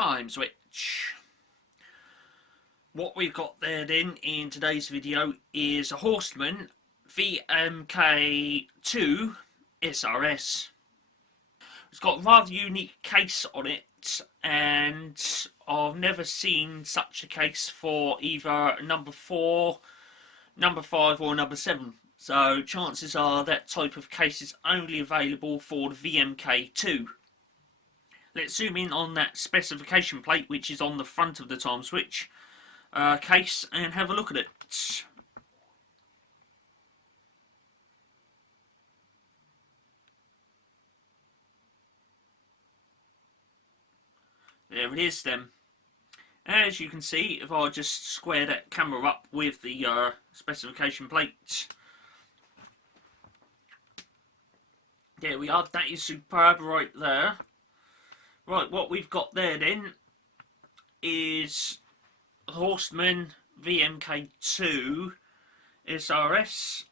TimeSwitch. What we've got there then in today's video is a Horstmann Vmk 2 SRS. It's got a rather unique case on it, and I've never seen such a case for either number 4, number 5 or number 7. So chances are that type of case is only available for the Vmk 2. Let's zoom in on that specification plate which is on the front of the TimeSwitch case and have a look at it. There it is then. As you can see, if I just square that camera up with the specification plate, there we are. That is superb right there. Right, what we've got there then is Horstmann Vmk 2 SRS,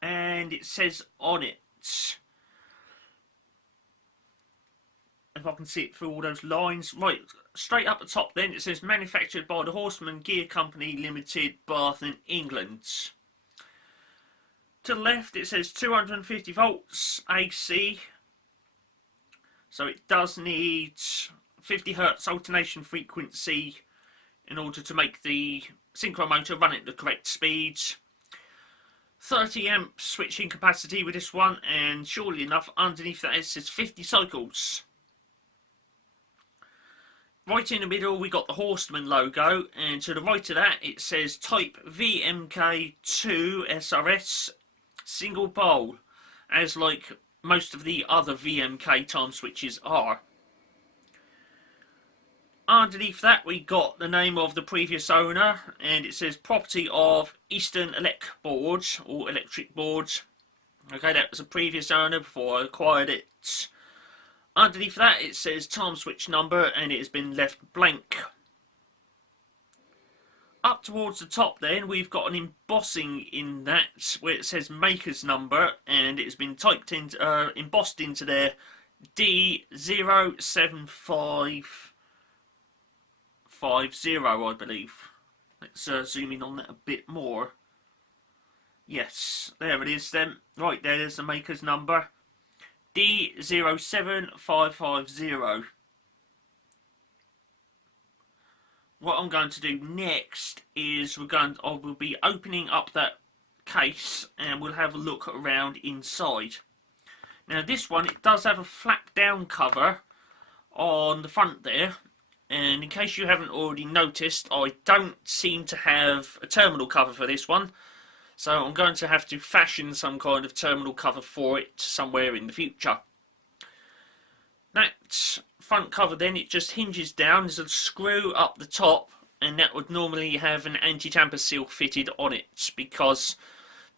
and it says on it, if I can see it through all those lines, right, straight up the top then it says manufactured by the Horstmann Gear Company Limited, Bath in England. To the left it says 250 volts AC, so it does need 50 Hz alternation frequency in order to make the synchro motor run at the correct speed. 30 amp switching capacity with this one, and surely enough underneath that it says 50 cycles. Right in the middle we got the Horstmann logo, and to the right of that it says Type Vmk 2 SRS single pole, as like most of the other Vmk time switches are. Underneath that we got the name of the previous owner, and it says property of Eastern Elect Board or Electric Board. Okay, that was a previous owner before I acquired it. Underneath that it says time switch number, and it has been left blank. Up towards the top then we've got an embossing in that where it says maker's number, and it has been typed in, embossed into there, D07550, I believe. Let's zoom in on that a bit more. Yes, there it is then. Right, there's the maker's number, D07550. What I'm going to do next is I will be opening up that case and we'll have a look around inside. Now this one, it does have a flap down cover on the front there, and in case you haven't already noticed, I don't seem to have a terminal cover for this one, so I'm going to have to fashion some kind of terminal cover for it somewhere in the future. That front cover then, it just hinges down. There's a screw up the top, and that would normally have an anti-tamper seal fitted on it, because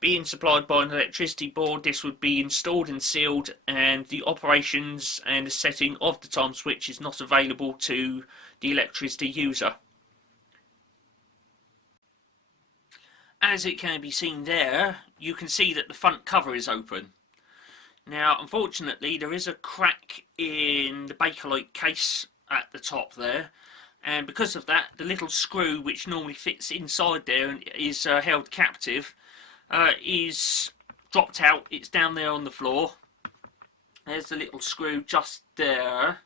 being supplied by an electricity board, this would be installed and sealed, and the operations and the setting of the time switch is not available to the electricity user. As it can be seen there, you can see that the front cover is open. Now, unfortunately, there is a crack in the bakelite case at the top there, and because of that, the little screw which normally fits inside there and is held captive is dropped out. It's down there on the floor. There's the little screw just there.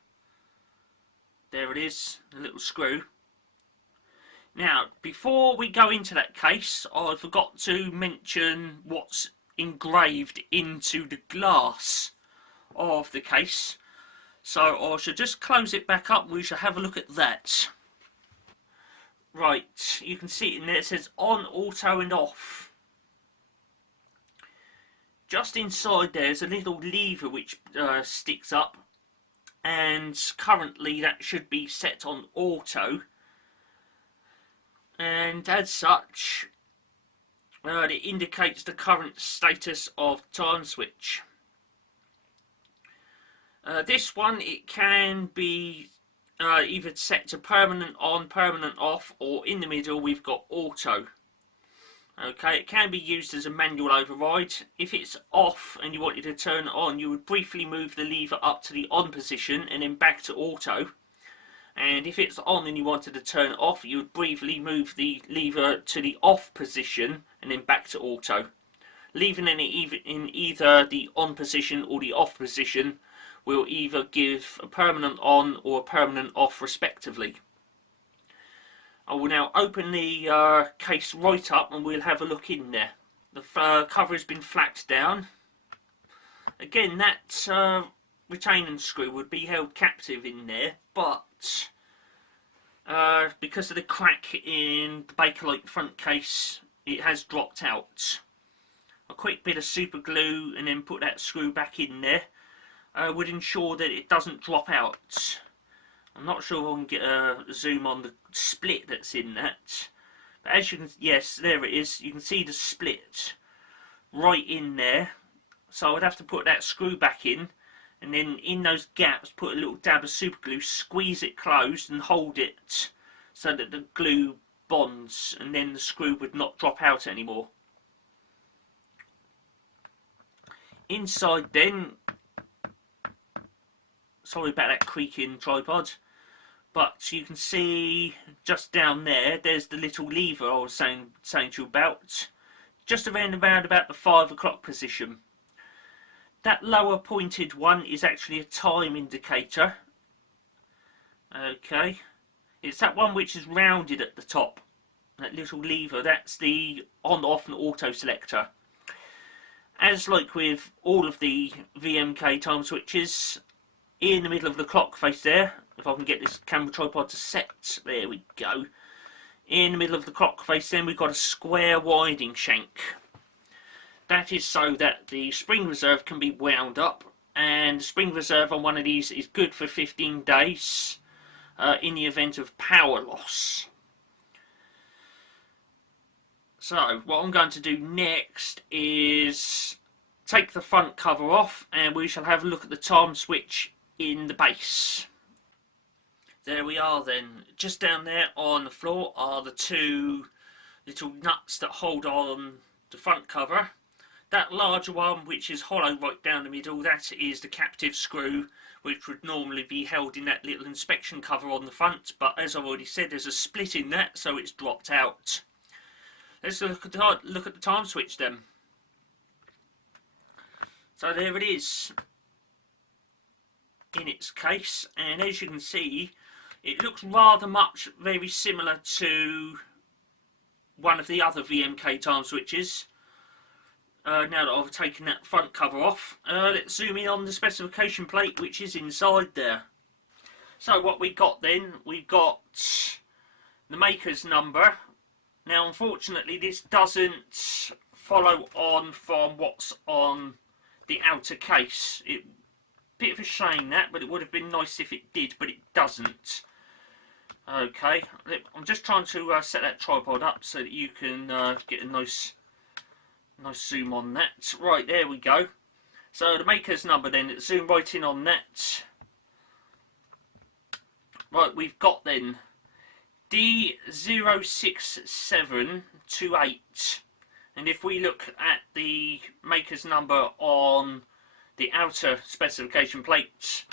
There it is, the little screw. Now, before we go into that case, I forgot to mention what's engraved into the glass of the case, so I should just close it back up and we shall have a look at that. Right, you can see it in there, it says on, auto and off. Just inside there's a little lever which sticks up, and currently that should be set on auto, and as such it indicates the current status of TimeSwitch. This one, it can be either set to permanent on, permanent off, or in the middle we've got auto. Okay, it can be used as a manual override. If it's off and you wanted to turn it on, you would briefly move the lever up to the on position and then back to auto. and if it's on and you wanted to turn it off, you would briefly move the lever to the off position and then back to auto. Leaving it in either the on position or the off position will either give a permanent on or a permanent off respectively. I will now open the case right up and we'll have a look in there. The cover has been flapped down. Again, that retaining screw would be held captive in there, but because of the crack in the bakelite front case, it has dropped out. A quick bit of super glue and then put that screw back in there would ensure that it doesn't drop out. I'm not sure if I can get a zoom on the split that's in that, but as you can, yes, there it is. You can see the split right in there. So I'd have to put that screw back in, and then in those gaps put a little dab of super glue, squeeze it closed and hold it so that the glue bonds, and then the screw would not drop out anymore. Inside then, sorry about that creaking tripod, but you can see just down there, there's the little lever I was saying to you about, just around about the 5 o'clock position. That lower pointed one is actually a time indicator. Okay, it's that one which is rounded at the top. That little lever, that's the on-off and auto selector. As like with all of the VMK time switches, in the middle of the clock face there, if I can get this camera tripod to set, there we go. In the middle of the clock face then we've got a square winding shank. That is so that the spring reserve can be wound up, and the spring reserve on one of these is good for 15 days in the event of power loss. So what I'm going to do next is take the front cover off and we shall have a look at the time switch in the base. There we are then. Just down there on the floor are the two little nuts that hold on the front cover. That larger one, which is hollow right down the middle, that is the captive screw, which would normally be held in that little inspection cover on the front, but as I've already said, there's a split in that, so it's dropped out. Let's look at the time switch then. So there it is in its case, and as you can see, it looks rather much very similar to one of the other VMK time switches. Now that I've taken that front cover off, let's zoom in on the specification plate which is inside there. So what we got then, we've got the maker's number. Now unfortunately this doesn't follow on from what's on the outer case. Bit of a shame that, but it would have been nice if it did, but it doesn't. Okay, I'm just trying to set that tripod up so that you can get a nice zoom on that. Right, there we go. So the maker's number then, let's zoom right in on that. Right, we've got then D06728, and if we look at the maker's number on the outer specification plate,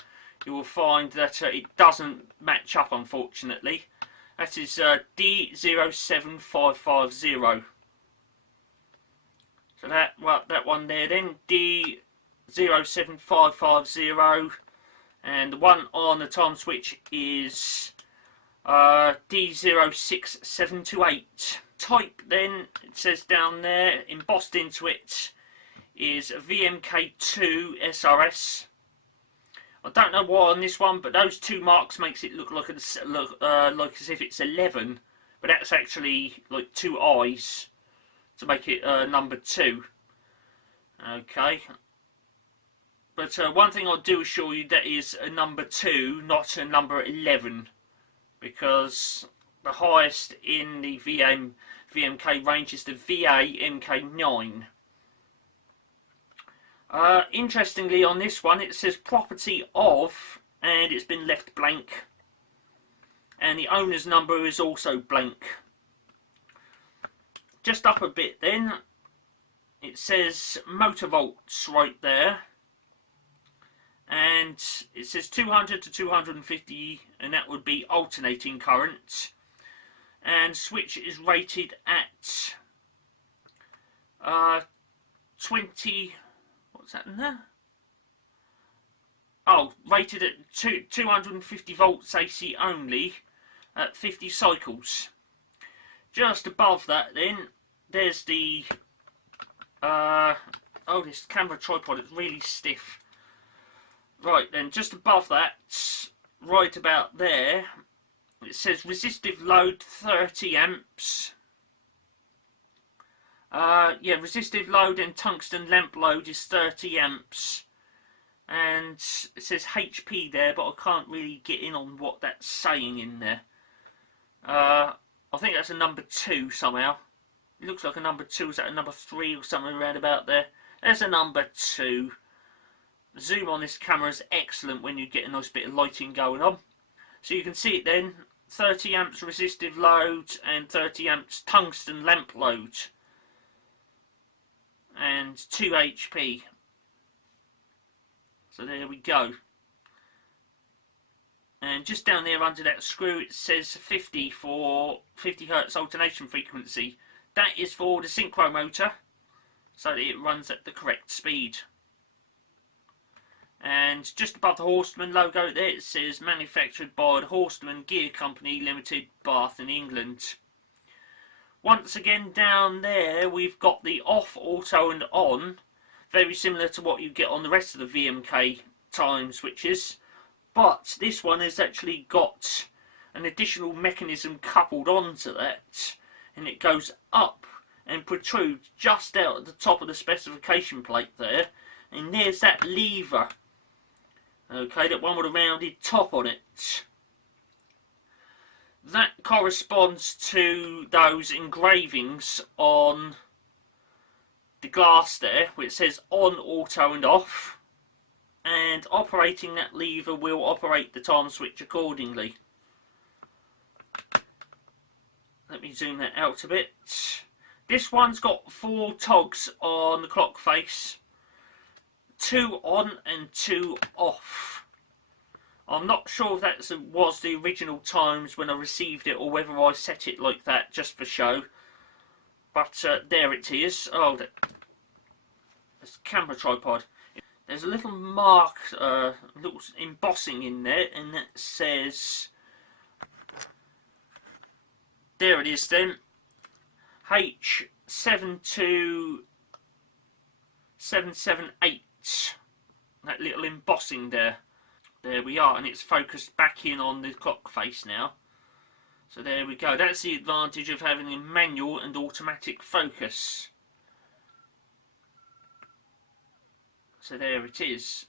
you will find that it doesn't match up, unfortunately. That is D07550. So that one there then, D07550, and the one on the time switch is D06728. Type then, it says down there, embossed into it, is VMK2 SRS. I don't know why on this one, but those two marks makes it look like as if it's 11, but that's actually like two eyes to make it number 2. Okay, but one thing I do assure you, that is a number 2, not a number 11, because the highest in the VMK range is the VA MK9. Interestingly on this one it says property of, and it's been left blank, and the owner's number is also blank. Just up a bit then, it says motor volts right there, and it says 200 to 250, and that would be alternating current. And switch is rated at 20. What's that in there? Oh, rated at 250 volts AC only at 50 cycles. Just above that, then there's the oh, this camera tripod is really stiff. Right then, just above that, right about there, it says resistive load 30 amps. Yeah, resistive load and tungsten lamp load is 30 amps. And it says HP there, but I can't really get in on what that's saying in there. I think that's a number 2 somehow. It looks like a number 2. Is that a number 3 or something around about there? There's a number 2. The zoom on this camera is excellent when you get a nice bit of lighting going on. So you can see it then. 30 amps resistive load and 30 amps tungsten lamp load. And 2 HP. So there we go. And just down there under that screw it says 50 for 50 Hz alternation frequency. That is for the synchro motor, so that it runs at the correct speed. And just above the Horstmann logo there it says manufactured by the Horstmann Gear Company Limited, Bath in England. Once again down there we've got the off, auto and on. Very similar to what you get on the rest of the VMK time switches, but this one has actually got an additional mechanism coupled onto that, and it goes up and protrudes just out at the top of the specification plate there, and there's that lever, okay, that one with a rounded top on it. That corresponds to those engravings on the glass there, where it says on, auto and off, and operating that lever will operate the time switch accordingly. Let me zoom that out a bit. This one's got 4 togs on the clock face, 2 on and 2 off. I'm not sure if that was the original times when I received it, or whether I set it like that just for show. But there it is. Oh, that's camera tripod. There's a little mark, little embossing in there, and that says, there it is then, H72778. That little embossing there. There we are, and it's focused back in on the clock face now. So there we go. That's the advantage of having a manual and automatic focus. So there it is.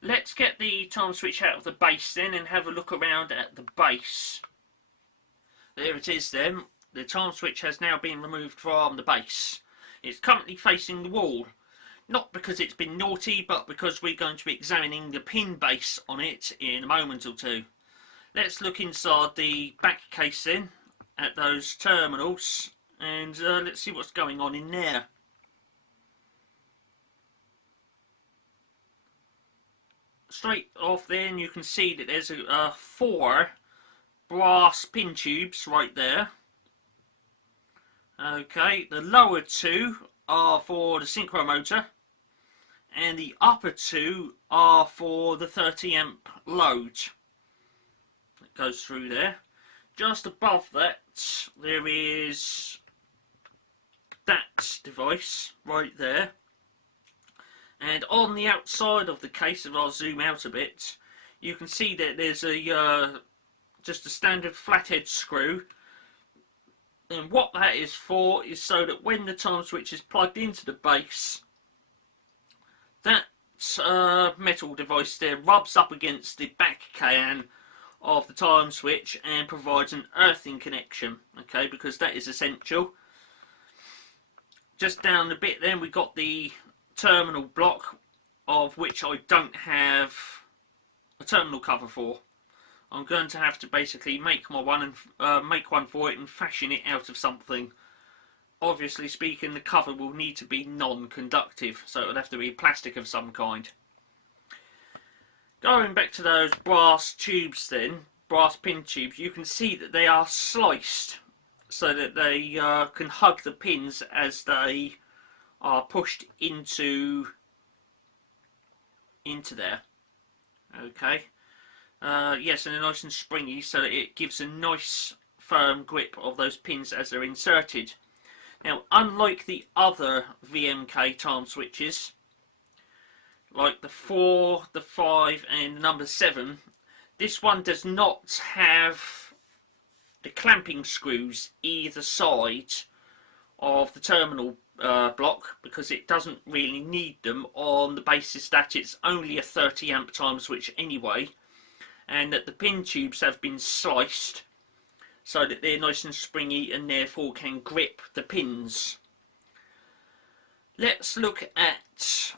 Let's get the time switch out of the base then and have a look around at the base. There it is then. The time switch has now been removed from the base. It's currently facing the wall. Not because it's been naughty, but because we're going to be examining the pin base on it in a moment or two. Let's look inside the back case then, at those terminals, and let's see what's going on in there. Straight off then you can see that there's 4 brass pin tubes right there. Okay, the lower 2 are for the synchro motor, and the upper 2 are for the 30 amp load. Goes through there. Just above that there is that device right there, and on the outside of the case, if I'll zoom out a bit, you can see that there's a just a standard flathead screw, and what that is for is so that when the time switch is plugged into the base, that metal device there rubs up against the back can of the time switch and provides an earthing connection, okay, because that is essential. Just down a bit then we got the terminal block, of which I don't have a terminal cover for. I'm going to have to basically make one for it and fashion it out of something. Obviously speaking, the cover will need to be non-conductive, so it'll have to be plastic of some kind. Going back to those brass tubes then, brass pin tubes, you can see that they are sliced so that they can hug the pins as they are pushed into there. Okay. Yes, and they're nice and springy so that it gives a nice firm grip of those pins as they're inserted. Now, unlike the other VMK time switches, like the 4, the 5 and the number 7, this one does not have the clamping screws either side of the terminal block, because it doesn't really need them on the basis that it's only a 30 amp time switch anyway, and that the pin tubes have been sliced so that they're nice and springy and therefore can grip the pins. Let's look at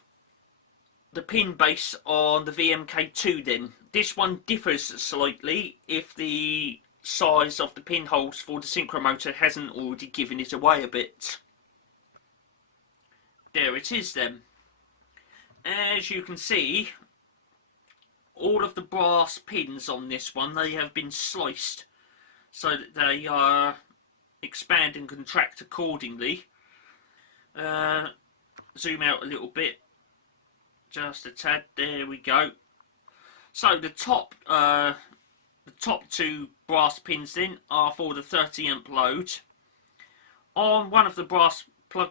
the pin base on the VMK2 then. This one differs slightly if the size of the pinholes for the synchromotor hasn't already given it away a bit. There it is then. As you can see, all of the brass pins on this one, they have been sliced so that they expand and contract accordingly. Zoom out a little bit, just a tad. There we go. So the top two brass pins then are for the 30 amp load. On one of the brass plug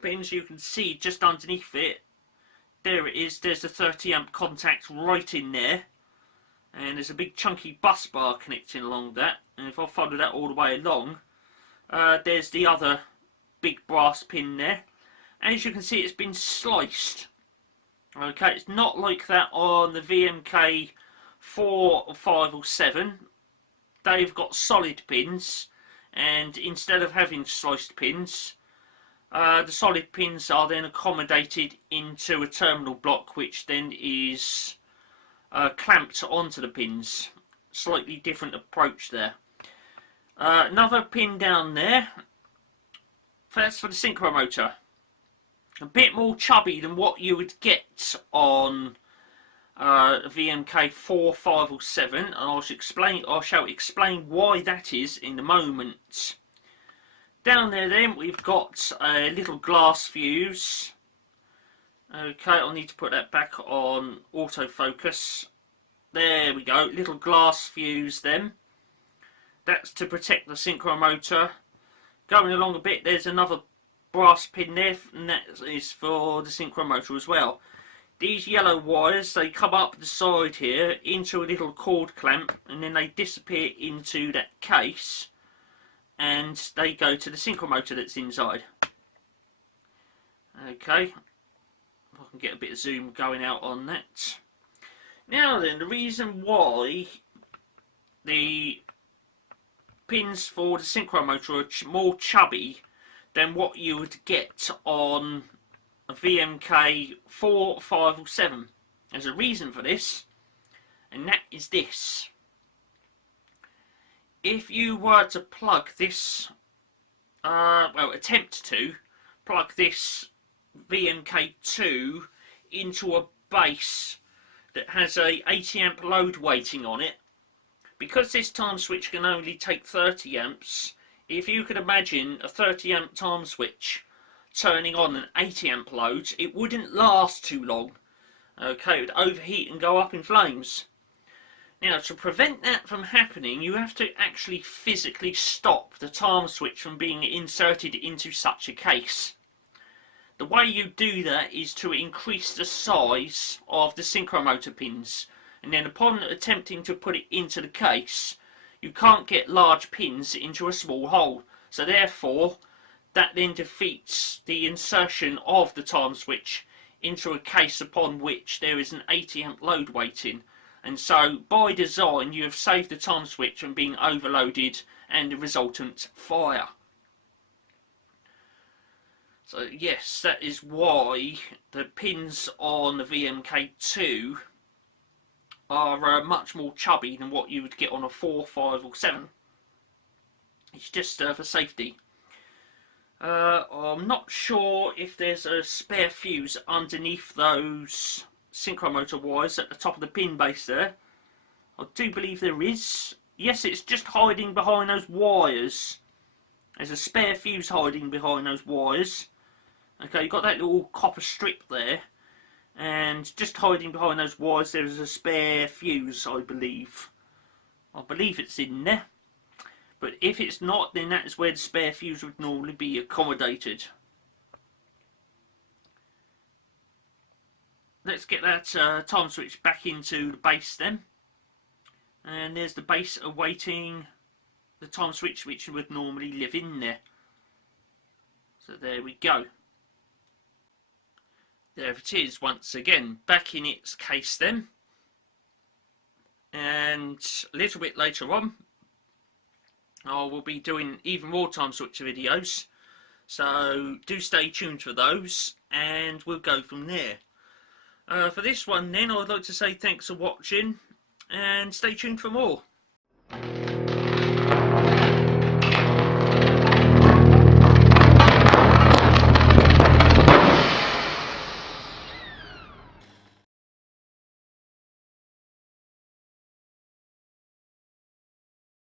pins, you can see just underneath it, there it is, there's a 30 amp contact right in there, and there's a big chunky bus bar connecting along that, and if I follow that all the way along, there's the other big brass pin there. As you can see, it's been sliced. Okay, it's not like that on the VMK 4 or 5 or 7. They've got solid pins, and instead of having sliced pins, the solid pins are then accommodated into a terminal block, which then is clamped onto the pins. Slightly different approach there. Another pin down there, that's for the synchromotor. A bit more chubby than what you would get on VMK 4, 5 or 7, and I shall explain why that is in a moment. Down there then we've got a little glass fuse. Okay, I'll need to put that back on autofocus. There we go, little glass fuse then. That's to protect the synchromotor. Going along a bit, there's another brass pin there, and that is for the synchromotor as well. These yellow wires, they come up the side here into a little cord clamp, and then they disappear into that case, and they go to the synchromotor that's inside. Okay, if I can get a bit of zoom going out on that. Now then, the reason why the pins for the synchromotor are more chubby than what you would get on a VMK 4, 5 or 7. There's a reason for this, and that is this. If you were to plug this, attempt to plug this VMK2 into a base that has a 80 amp load weighting on it, because this time switch can only take 30 amps, if you could imagine a 30 amp time switch turning on an 80 amp load, it wouldn't last too long. Okay, it would overheat and go up in flames. Now, to prevent that from happening, you have to actually physically stop the time switch from being inserted into such a case. The way you do that is to increase the size of the synchromotor pins, and then upon attempting to put it into the case, you can't get large pins into a small hole, so therefore that then defeats the insertion of the time switch into a case upon which there is an 80 amp load weighting, and so by design you have saved the time switch from being overloaded and the resultant fire. So yes, that is why the pins on the VMK2 are much more chubby than what you would get on a 4, 5 or 7. It's just for safety. I'm not sure if there's a spare fuse underneath those synchro motor wires at the top of the pin base there. I do believe there is. Yes, it's just hiding behind those wires. There's a spare fuse hiding behind those wires. Okay, you've got that little copper strip there. And just hiding behind those wires there is a spare fuse, I believe. I believe it's in there. But if it's not, then that's where the spare fuse would normally be accommodated. Let's get that time switch back into the base then. And there's the base awaiting the time switch which would normally live in there. So there we go. There it is once again, back in its case then. And a little bit later on, I will be doing even more time switch videos. So do stay tuned for those, and we'll go from there. For this one then, I'd like to say thanks for watching, and stay tuned for more.